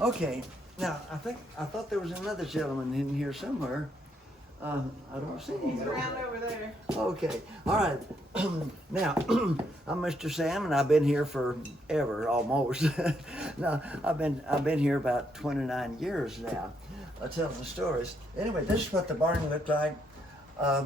Okay, now I thought there was another gentleman in here somewhere. I don't see him. He's around over there. Okay, all right. Now, I'm Mr. Sam, and I've been here forever, almost. No, I've been here about 29 years now, telling the stories. Anyway, this is what the barn looked like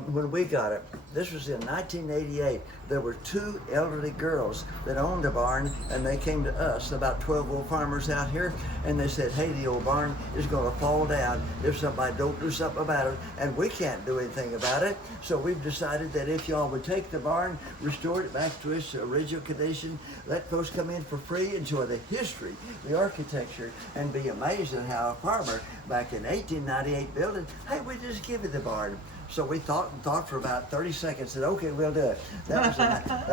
when we got it. This was in 1988. There were two elderly girls that owned the barn, and they came to us, about 12 old farmers out here, and they said, hey, the old barn is going to fall down if somebody don't do something about it, and we can't do anything about it. So we've decided that if y'all would take the barn, restore it back to its original condition, let folks come in for free, enjoy the history, the architecture, and be amazed at how a farmer back in 1898 built it, hey, we just give you the barn. So we thought for about 30 seconds, said, okay, we'll do it. That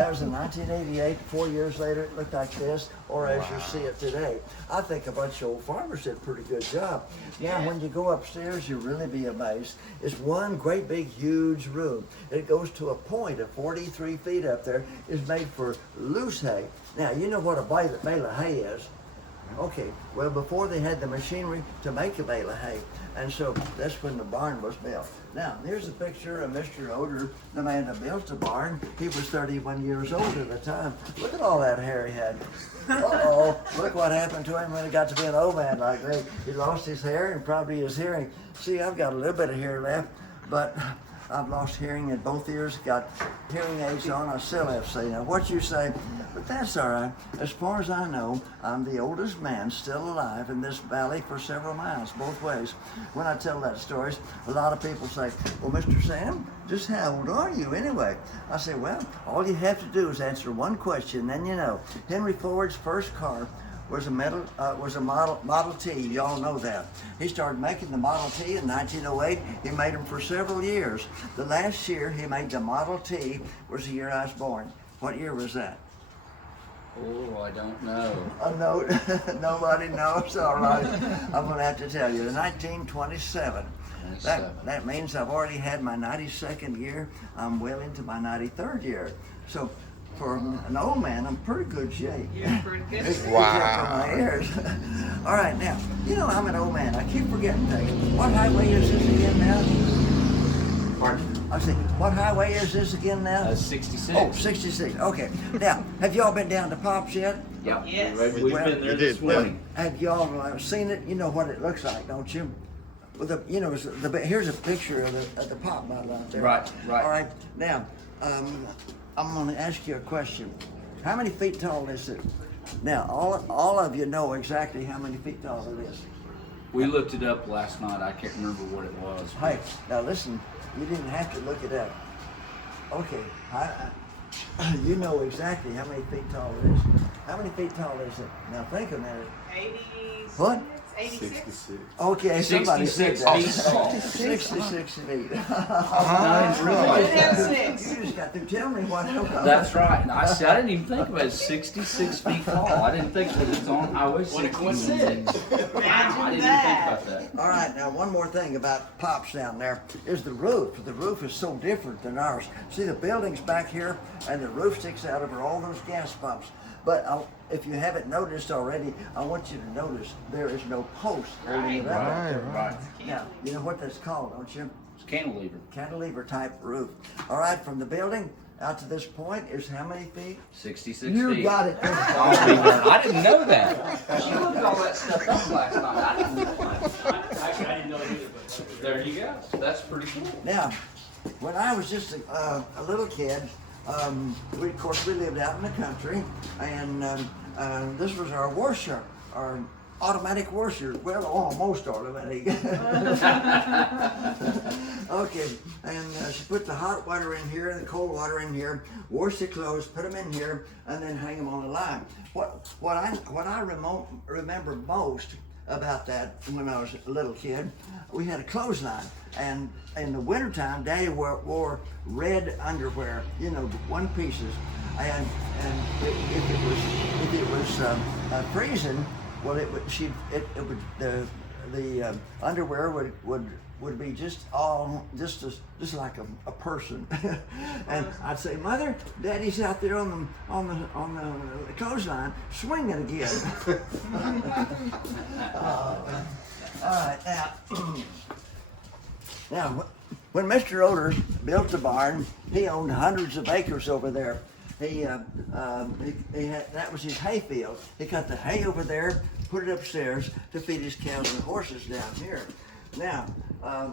was in 1988. 4 years later, it looked like this, or as you see it today. I think a bunch of old farmers did a pretty good job. Now, when you go upstairs, you'll really be amazed. It's one great big huge room. It goes to a point of 43 feet up there. It's made for loose hay. Now, you know what a bale of hay is. Okay, well, before they had the machinery to make a bale of hay, and so that's when the barn was built. Now, here's a picture of Mr. Oder, the man that built the barn. He was 31 years old at the time. Look at all that hair he had. Uh-oh, look what happened to him when he got to be an old man like that. He lost his hair and probably his hearing. See, I've got a little bit of hair left, but I've lost hearing in both ears, got hearing aids on, I still have to say. Now, what you say, but that's all right. As far as I know, I'm the oldest man still alive in this valley for several miles, both ways. When I tell that story, a lot of people say, well, Mr. Sam, just how old are you anyway? I say, well, all you have to do is answer one question, then you know. Henry Ford's first car was a Model T. Y'all know that. He started making the Model T in 1908. He made them for several years. The last year he made the Model T was the year I was born. What year was that? Oh, I don't know. No, nobody knows. All right, I'm gonna have to tell you. 1927. That means I've already had my 92nd year. I'm well into my 93rd year. So, for an old man, I'm pretty good shape. You're pretty good. Wow. For my ears. All right, now, you know I'm an old man. I keep forgetting things. What highway is this again now? Pardon? I see. What highway is this again now? 66. Oh, 66. Okay. Now, have y'all been down to Pop's yet? Yep. Yes. We've been there this morning. Have y'all seen it? You know what it looks like, don't you? Well, here's a picture of the Pop model out there. Right. All right. Now, I'm going to ask you a question. How many feet tall is it? Now, all of you know exactly how many feet tall it is. We looked it up last night. I can't remember what it was. Hey, now listen, you didn't have to look it up. Okay, you know exactly how many feet tall it is. How many feet tall is it? Now think a minute. 86. What? 86. 66. Okay, somebody said 66 that. feet tall. 66 feet. I didn't realize that. You just got to tell me what it was. That's right. And I said, I didn't even think about it. 66 feet tall. I didn't think that it's on Highway 66. Wow, I didn't even think about that. All right, now one more thing about Pops down there is the roof. The roof is so different than ours. See, the building's back here, and the roof sticks out over all those gas pumps. But if you haven't noticed already, I want you to notice there is no post holding it up. Right. Now, you know what that's called, don't you? It's cantilever. Cantilever type roof. All right, from the building out to this point is how many feet? 66 You feet. got it. I didn't know that. She looked all that stuff up last night. I didn't know that. I didn't know either, but There you go. That's pretty cool. Now, when I was just a little kid, of course we lived out in the country, and this was our washer, our automatic washer. Well, almost automatic. Okay, and she put the hot water in here and the cold water in here, wash the clothes, put them in here, and then hang them on the line. What I remember most about that when I was a little kid, we had a clothesline, and in the wintertime, Daddy wore red underwear, one pieces, and if it was freezing, well, the underwear would would be just like a person. And I'd say, Mother, Daddy's out there on the clothesline swinging again. All right, now when Mr. Oder built the barn, he owned hundreds of acres over there. He had, that was his hay field. He cut the hay over there, put it upstairs to feed his cows and horses down here. Now,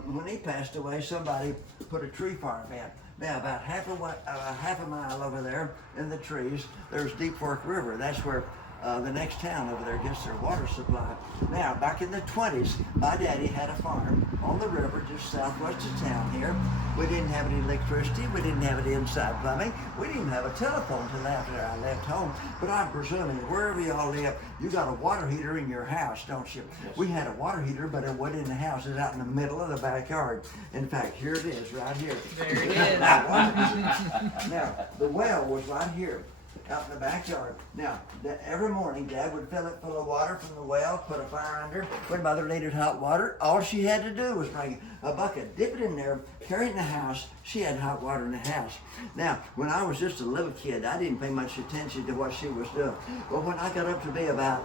when he passed away, somebody put a tree farm in. Now, about half a mile over there in the trees, there's Deep Fork River. That's where the next town over there gets their water supply. Now, back in the 20s, my daddy had a farm on the river just southwest of town here. We didn't have any electricity. We didn't have any inside plumbing. We didn't even have a telephone till after I left home. But I'm presuming wherever y'all live, you got a water heater in your house, don't you? Yes. We had a water heater, but it wasn't in the house. It was out in the middle of the backyard. In fact, here it is, right here. There it is. Now, the well was right here, out in the backyard. Now, every morning, Dad would fill it full of water from the well, put a fire under. When Mother needed hot water, all she had to do was bring a bucket, dip it in there, carry it in the house. She had hot water in the house. Now, when I was just a little kid, I didn't pay much attention to what she was doing. But when I got up to be about,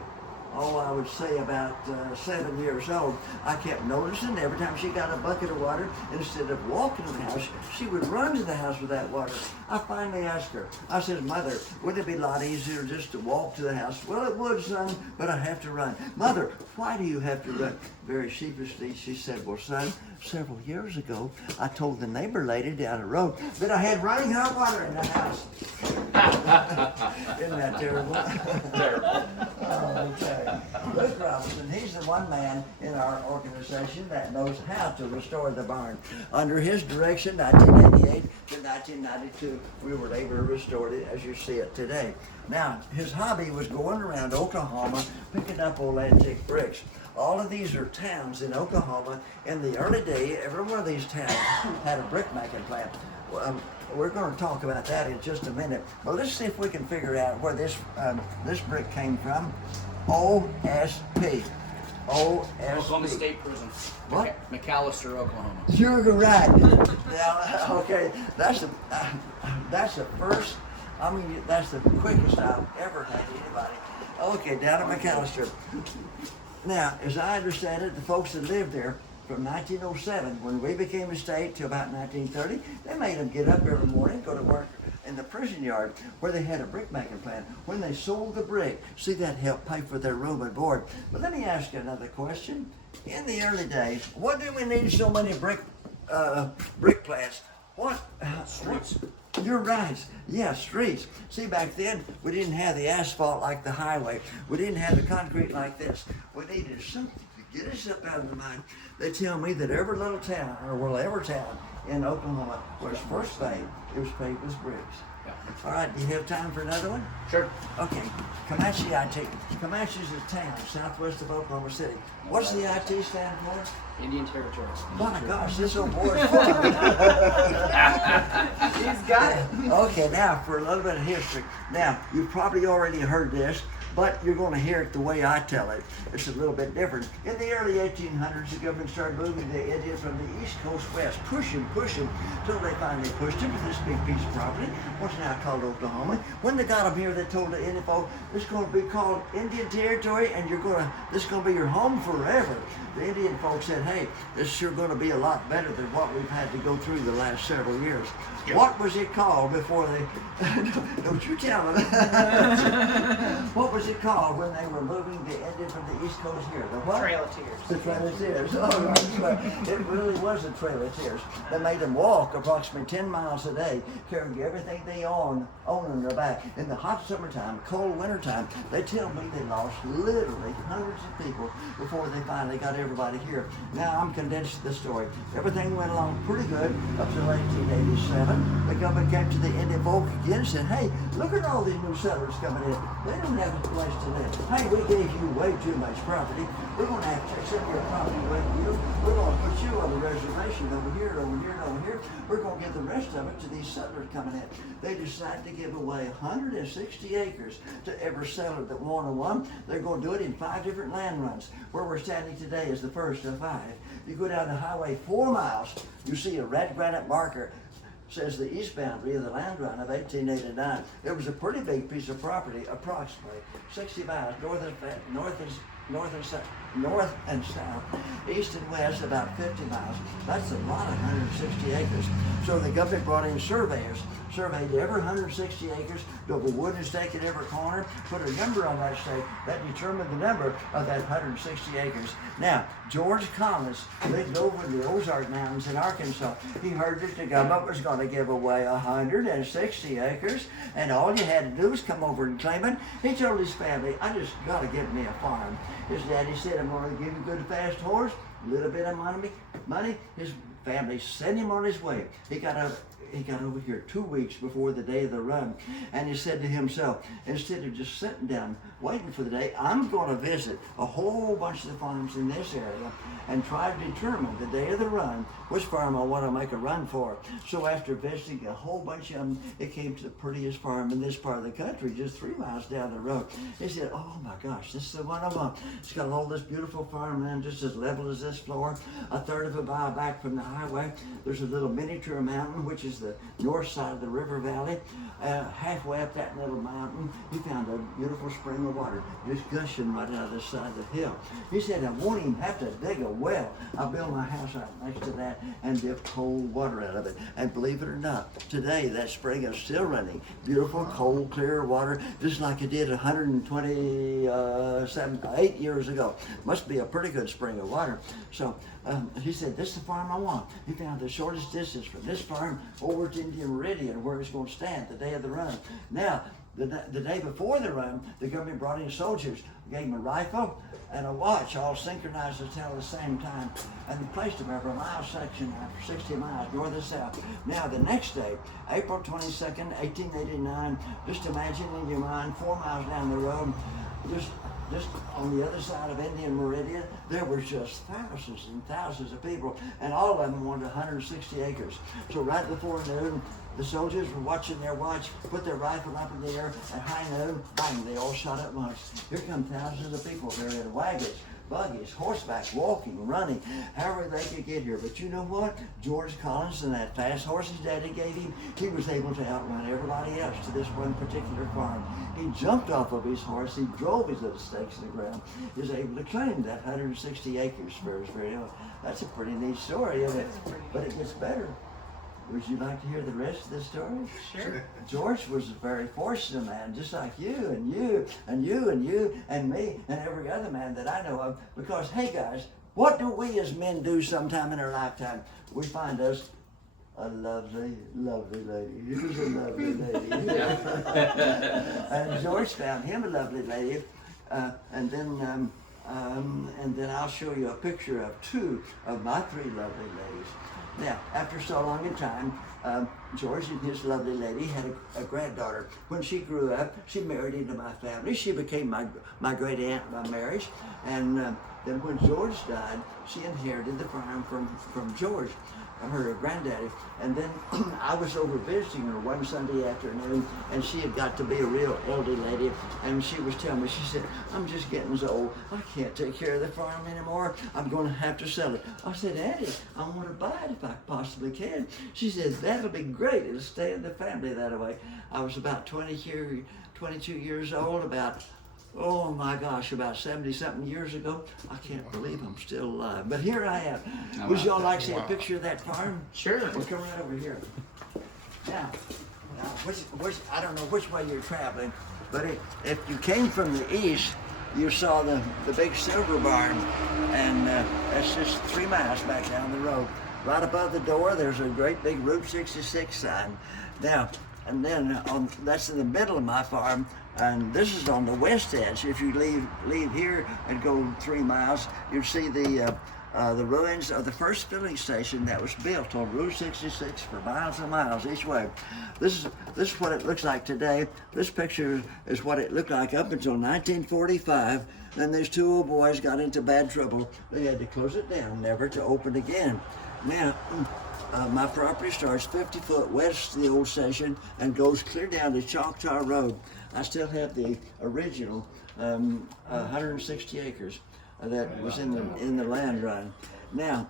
I would say about 7 years old, I kept noticing every time she got a bucket of water, instead of walking to the house, she would run to the house with that water. I finally asked her, I said, Mother, wouldn't it be a lot easier just to walk to the house? Well, it would, son, but I have to run. Mother, why do you have to run? Very sheepishly, she said, well, son, several years ago, I told the neighbor lady down the road that I had running hot water in the house. Isn't that terrible? Terrible. Okay. Luke Robinson, he's the one man in our organization that knows how to restore the barn. Under his direction, 1988 to 1992, we were able to restore it as you see it today. Now, his hobby was going around Oklahoma picking up old antique bricks. All of these are towns in Oklahoma. In the early day, every one of these towns had a brick making plant. We're going to talk about that in just a minute. But let's see if we can figure out where this brick came from. OSP. OSP. Oklahoma State Prison. What? McAllister, Oklahoma. You're right. Now, okay, that's the first. I mean, that's the quickest I've ever had anybody. Okay, down at McAllister. Now, as I understand it, the folks that lived there from 1907, when we became a state, to about 1930, they made them get up every morning, go to work in the prison yard where they had a brick making plant. When they sold the brick, see, that helped pay for their room and board. But let me ask you another question. In the early days, what did we need so many brick plants? What? Streets. You're right. Yeah, streets. See, back then, we didn't have the asphalt like the highway. We didn't have the concrete like this. We needed something to get us up out of the mud. They tell me that every little town, or well, every town in Oklahoma was first paved. It was paved with bricks. Yeah. All right, do you have time for another one? Sure. Okay, Comanche IT. Comanche's a town southwest of Oklahoma City. What's the IT stand for? Indian Territory. My gosh, this old boy is full of it. He's got it. Okay, now for a little bit of history. Now, you've probably already heard this, but you're going to hear it the way I tell it. It's a little bit different. In the early 1800s, the government started moving the Indians from the east coast west, pushing, till they finally pushed them to this big piece of property, what's now called Oklahoma. When they got them here, they told the Indian folk, this is going to be called Indian Territory, and this is going to be your home forever. The Indian folks said, hey, this is sure going to be a lot better than what we've had to go through the last several years. Yep. What was it called before they, don't you tell them. What was it called when they were moving the Indian from the east coast here? The what? Trail of Tears. The Trail of Tears. Oh, right. It really was a Trail of Tears. They made them walk approximately 10 miles a day, carrying everything they own on their back. In the hot summertime, cold wintertime, they tell me they lost literally hundreds of people before they finally got everybody here. Now, I'm condensing the story. Everything went along pretty good up to 1887. The government came to the Indian folk again and said, hey, look at all these new settlers coming in. They don't have place to live. Hey, we gave you way too much property. We're going to have to take some of your property away from you. We're going to put you on the reservation over here, over here, and over here. We're going to give the rest of it to these settlers coming in. They decided to give away 160 acres to every settler that wanted one. They're going to do it in 5 different land runs. Where we're standing today is the first of 5. You go down the highway 4 miles, you see a red granite marker. Says the east boundary of the land run of 1889. It was a pretty big piece of property, approximately 60 miles north and south, east and west about 50 miles. That's a lot of 160 acres. So the government brought in surveyors, surveyed every 160 acres, built a wooden stake at every corner, put a number on that stake that determined the number of that 160 acres. Now, George Collins lived over in the Ozark Mountains in Arkansas. He heard that the government was going to give away 160 acres, and all you had to do was come over and claim it. He told his family, I just got to give me a farm. His daddy said, I'm going to give you a good fast horse, a little bit of money. His family sent him on his way. He got over here 2 weeks before the day of the run, and he said to himself, instead of just sitting down waiting for the day, I'm going to visit a whole bunch of the farms in this area and try to determine the day of the run which farm I want to make a run for. So after visiting a whole bunch of them, it came to the prettiest farm in this part of the country, just 3 miles down the road. He said, oh my gosh, this is the one I want. It's got all this beautiful farmland just as level as this floor. A third of a mile back from the highway, there's a little miniature mountain, which is the north side of the river valley. Halfway up that little mountain, he found a beautiful spring of water just gushing right out of the side of the hill. He said, I won't even have to dig a well. I'll build my house right next to that and dip cold water out of it. And believe it or not, today that spring is still running. Beautiful, cold, clear water, just like it did 8 years ago. Must be a pretty good spring of water. So he said, this is the farm I want. He found the shortest distance from this farm over to Indian Meridian, where it's going to stand the day of the run. Now, the day before the run, the government brought in soldiers, gave them a rifle and a watch, all synchronized to tell at the same time, and placed them over a mile section after 60 miles north and south. Now, the next day, April 22nd, 1889, just imagine in your mind, 4 miles down the road, just on the other side of Indian Meridian, there were just thousands and thousands of people, and all of them wanted 160 acres. So right before noon, the soldiers were watching their watch, put their rifle up in the air, at high noon, bang, they all shot at once. Here come thousands of people. They're in wagons, buggies, horseback, walking, running, however they could get here. But you know what? George Collins and that fast horse his daddy gave him, he was able to outrun everybody else to this one particular farm. He jumped off of his horse, he drove his little stakes to the ground, he was able to claim that 160 acres for his very own. That's a pretty neat story, isn't it? But it gets better. Would you like to hear the rest of the story? Sure. George was a very fortunate man, just like you and you and you and you and me and every other man that I know of. Because, hey guys, what do we as men do sometime in our lifetime? We find us a lovely, lovely lady. He was a lovely lady. And George found him a lovely lady. And then I'll show you a picture of 2 of my 3 lovely ladies. Now, after so long a time, George and his lovely lady had a granddaughter. When she grew up, she married into my family. She became my great aunt by marriage. And then when George died, she inherited the farm from George, her granddaddy. And then I was over visiting her one Sunday afternoon, and she had got to be a real elderly lady, and she was telling me, she said, I'm just getting so old, I can't take care of the farm anymore, I'm going to have to sell it. I said, Auntie, I want to buy it if I possibly can. She said, that'll be great, it'll stay in the family that way. I was about 22 years old, about, oh my gosh, about 70-something years ago. I can't believe I'm still alive. But here I am. Would y'all like to see a picture of that farm? Sure. We'll come right over here. Now, I don't know which way you're traveling, but if you came from the east, you saw the big silver barn, and that's just 3 miles back down the road. Right above the door, there's a great big Route 66 sign. Now, and then that's in the middle of my farm. And this is on the west edge. If you leave here and go 3 miles, you'll see the the ruins of the first filling station that was built on Route 66 for miles and miles each way. This is what it looks like today. This picture is what it looked like up until 1945. Then these two old boys got into bad trouble. They had to close it down, never to open again. Now, my property starts 50 foot west of the old station and goes clear down to Choctaw Road. I still have the original 160 acres that was in the land run. Now,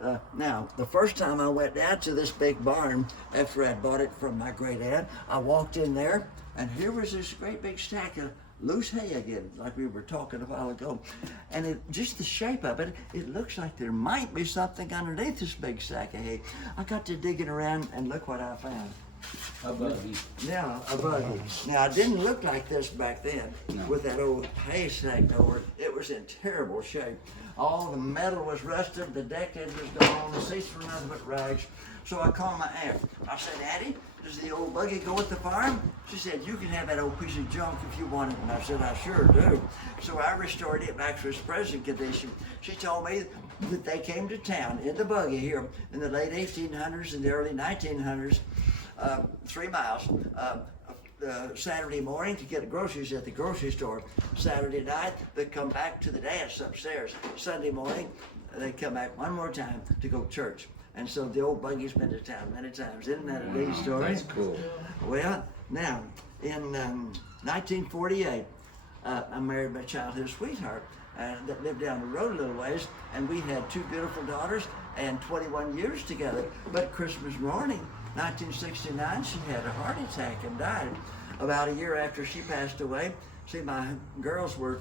the first time I went down to this big barn after I'd bought it from my great aunt, I walked in there, and here was this great big stack of loose hay again, like we were talking a while ago. And just the shape of it, it looks like there might be something underneath this big sack of hay. I got to digging around, and look what I found. A buggy. Yeah, a buggy. Now, it didn't look like this back then with that old hay stacked over it. It was in terrible shape. All the metal was rusted, the deck edge was gone, the seats were nothing but rags. So I called my aunt. I said, Addie, does the old buggy go with the farm? She said, you can have that old piece of junk if you want it. And I said, I sure do. So I restored it back to its present condition. She told me that they came to town in the buggy here in the late 1800s and the early 1900s, 3 miles. Saturday morning to get groceries at the grocery store. Saturday night, they come back to the dance upstairs. Sunday morning, they come back one more time to go to church. And so the old buggy's been to town many times. Isn't that a neat story? That's cool. Well, now, in 1948, I married my childhood sweetheart that lived down the road a little ways, and we had 2 beautiful daughters and 21 years together. But Christmas morning, 1969, she had a heart attack and died. About a year after she passed away, see, my girls were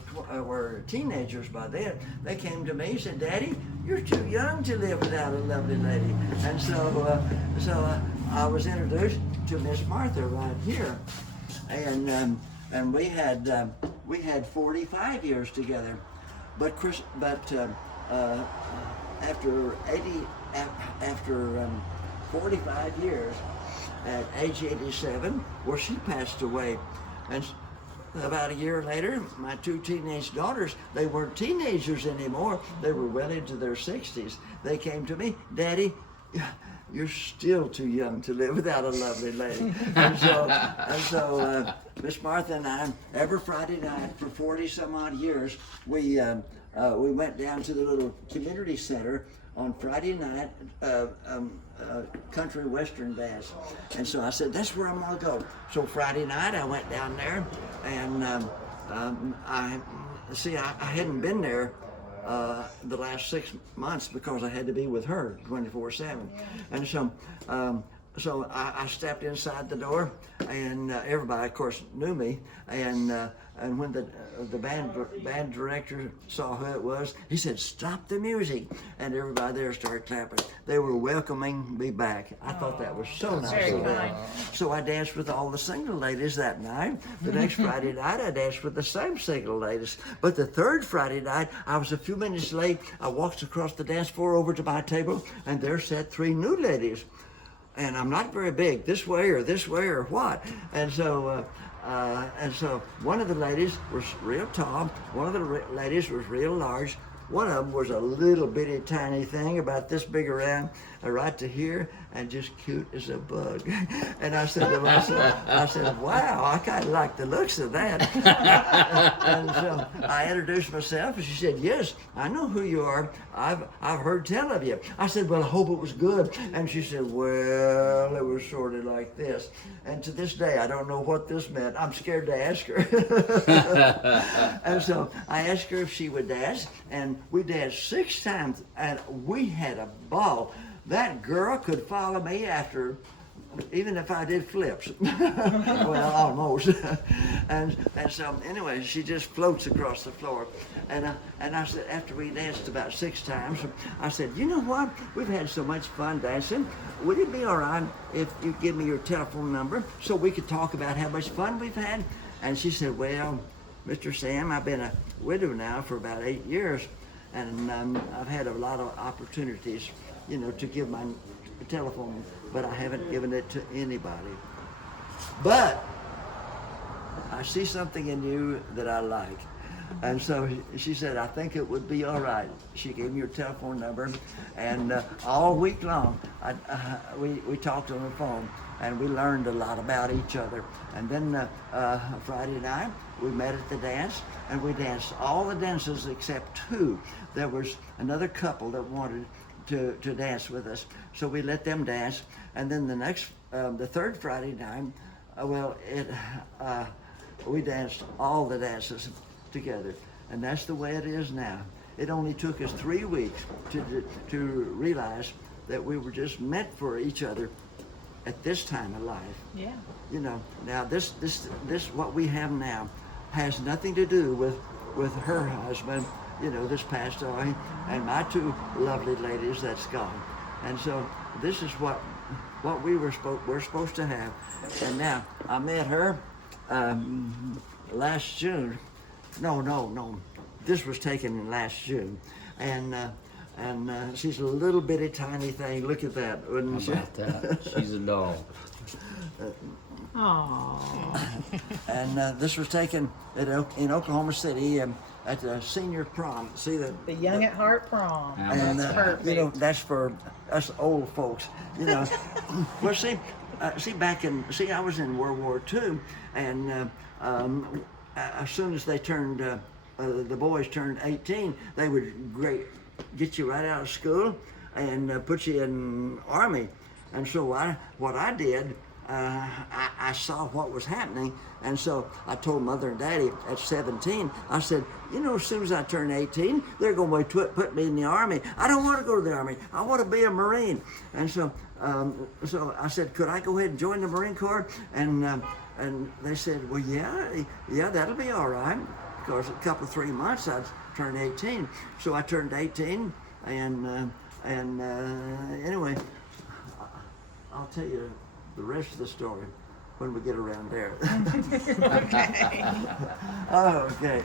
teenagers by then. They came to me and said, Daddy, you're too young to live without a lovely lady. And so I was introduced to Miss Martha right here. And we had 45 years together. But after 45 years, at age 87, well, she passed away. And about a year later, my 2 teenage daughters, they weren't teenagers anymore. They were well into their 60s. They came to me, Daddy, you're still too young to live without a lovely lady. And so Miss Martha and I, every Friday night for 40 some odd years, we went down to the little community center on Friday night, country western dance. And so I said, that's where I'm gonna go. So Friday night I went down there, and I hadn't been there the last 6 months because I had to be with her 24/7. And so I stepped inside the door, and everybody, of course, knew me. And when the band director saw who it was, he said, "Stop the music," and everybody there started clapping. They were welcoming me back. I thought that was so nice of them. So I danced with all the single ladies that night. The next Friday night, I danced with the same single ladies. But the third Friday night, I was a few minutes late. I walked across the dance floor over to my table, and there sat 3 new ladies. And I'm not very big, this way or what. And so one of the ladies was real tall, one of the ladies was real large, one of them was a little bitty tiny thing about this big around, right to here, and just cute as a bug. And I said to myself, wow, I kind of like the looks of that. And so I introduced myself, and she said, yes, I know who you are. I've heard tell of you. I said, well, I hope it was good. And she said, well, it was sort of like this. And to this day, I don't know what this meant. I'm scared to ask her. And so I asked her if she would dance, and we danced 6 times, and we had a ball. That girl could follow me after, even if I did flips. Well, almost. and so anyway, she just floats across the floor. And I said, after we danced about 6 times, I said, you know what? We've had so much fun dancing. Would it be all right if you give me your telephone number so we could talk about how much fun we've had? And she said, well, Mr. Sam, I've been a widow now for about 8 years, and I've had a lot of opportunities, you know, to give my telephone, but I haven't given it to anybody. But I see something in you that I like. And so she said, I think it would be all right. She gave me her telephone number, and all week long, we talked on the phone, and we learned a lot about each other. And then Friday night, we met at the dance, and we danced all the dances except two. There was another couple that wanted to dance with us, so we let them dance. And then the third Friday night, we danced all the dances together, and that's the way it is now. It only took us 3 weeks to realize that we were just meant for each other at this time of life. Yeah. You know, now this what we have now has nothing to do with her husband, you know, this passed away, and my two lovely ladies that's gone. And so this is what we're supposed to have. And now I met her last June. No. This was taken in last June, and she's a little bitty tiny thing. Look at that, wouldn't How you? about that? She's a doll. Aww. And this was taken in Oklahoma City at the senior prom. See The Young at Heart prom. Yeah, and That's perfect. you know, that's for us old folks. You know, well, see, I was in World War II, and as soon as they turned, the boys turned 18, they would get you right out of school and put you in army. And so what I did, I saw what was happening, and so I told Mother and Daddy at 17, I said, you know, as soon as I turn 18, they're going to put me in the Army. I don't want to go to the Army. I want to be a Marine. And so I said, could I go ahead and join the Marine Corps? And they said, well, yeah, that'll be all right, because a couple, 3 months I'd turn 18. So I turned 18, and anyway, I'll tell you the rest of the story when we get around there. Okay. Okay.